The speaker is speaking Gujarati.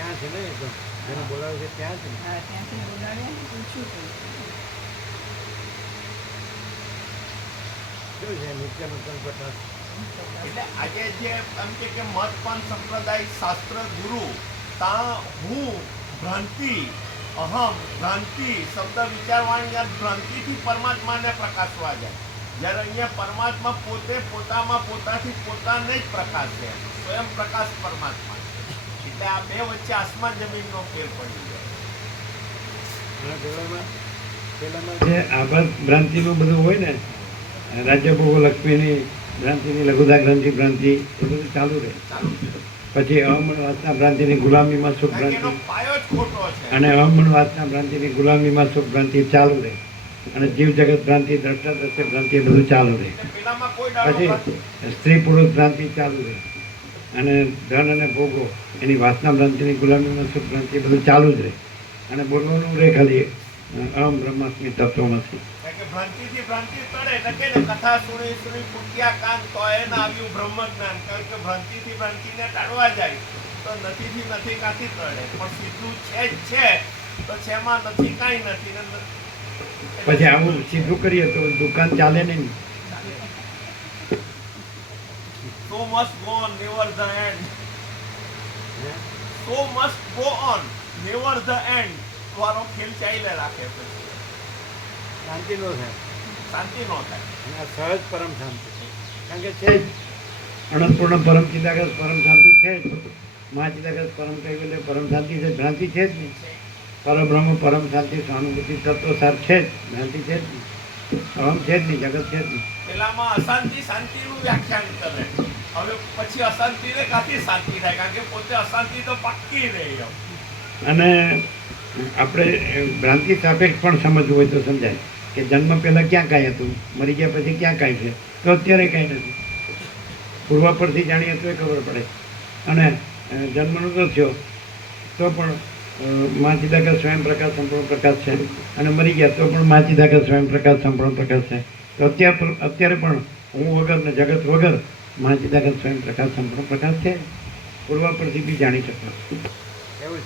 ત્યાં છે ને તો જેને બોલાવે છે ત્યાં છે. હા, ત્યાંથી બોલાવ્યા પૂછ્યું હતું. શું છે નિત્ય નૂતન પ્રકાશ? એટલે આજે જે એમ કે મત પણ સંપ્રદાય શાસ્ત્ર ગુરુ તા હું ભ્રાંતિ અહમ ભ્રાંતિ શબ્દ વિચારવાની ભ્રાંતિથી પરમાત્માને પ્રકાશવા જાય. જ્યારે અહીંયા પરમાત્મા પોતે પોતામાં પોતાથી પોતાને જ પ્રકાશ છે, સ્વયં પ્રકાશ પરમાત્મા. એટલે આ બે વચ્ચે આસમાન જમીનનો ફેર પડી જાય. જે આભાર ભ્રાંતિનું બધું હોય ને, રાજ્યભોગો લક્ષ્મીની ભ્રાંતિની લઘુધા ગ્રંથિ ભ્રાંતિ એ બધું ચાલુ રહે. પછી અહમણવાસના ભ્રાંતિની ગુલામીમાં સુખ ભ્રાંતિ અને અહમણવાસના ભ્રાંતિની ગુલામીમાં સુખ ભ્રાંતિ ચાલુ રહે. અને જીવ જગત ભ્રાંતિ દ્રષ્ટા દ્રશ્ય ભ્રાંતિ એ બધું ચાલુ રહે. પછી સ્ત્રી પુરુષ ભ્રાંતિ ચાલુ રહે. અને ધન અને ભોગો એની વાસના ભ્રાંતિની ગુલામીમાં સુખ ભ્રાંતિ એ બધું ચાલુ જ રહે. અને બોલવાનું રહે ખાલી અહમ બ્રહ્માસ્મિ તત્વમાંથી. ભ્રાંતિથી ભ્રાંતિ તળે એટલે કે કથા સુણી સુણી ફૂટ્યા કાન તો એને આવ્યું બ્રહ્મ જ્ઞાન. કારણ કે ભ્રાંતિથી ભ્રાંતિને ટાળવા જાય તો નથીથી નથી કાંથી તળે. પણ સીધું છે જ છે તો છેમાં નથી કાંઈ નથી. પછી આવું સીધું કરીએ તો દુકાન ચાલે નહીં. So must go on, never the end. So must go on, never the end. વારો ખેલ ચાલ્યા રાખે પછી શાંતિ નો થાય, શાંતિ નો થાય. અને સહજ પરમ શાંતિ. કારણ કે છે જ અનંતપૂર્ણ પરમ ચિદાગત પરમ શાંતિ છે જ. મહાચિદાગત પરમ કૈવલ્ય પરમ શાંતિ છે, ભ્રાંતિ છે જ નહીં. પરબ્રહ્મ પરમ શાંતિ સહાનુભૂતિ તત્વસાર છે જ, ભ્રાંતિ છે જ નહીં. અહમ છે જ નહીં, જગત છે જ નહીં. પેલામાં અશાંતિ શાંતિનું વ્યાખ્યાન કરે. હવે પછી અશાંતિને કાથી શાંતિ થાય? કારણ કે પોતે અશાંતિ તો પાક્કી રહી. અને આપણે ભ્રાંતિ સાપેક્ષ પણ સમજવું હોય તો સમજાય કે જન્મ પહેલાં ક્યાં કાંઈ હતું, મરી ગયા પછી ક્યાં કાંઈ છે, તો અત્યારે કાંઈ નથી. પૂર્વ પરથી જાણીએ તોય ખબર પડે. અને જન્મનો તો થયો તો પણ મહાચિદાગત સ્વયં પ્રકાશ સંપૂર્ણ પ્રકાશ છે. અને મરી ગયા તો પણ મહાચિદાગત સ્વયં પ્રકાશ સંપૂર્ણ પ્રકાશ છે. તો અત્યારે પણ હું વગર ને જગત વગર મહાચિદાગત સ્વયં પ્રકાશ સંપૂર્ણ પ્રકાશ છે. પૂર્વ પરથી બી જાણી શકો એવું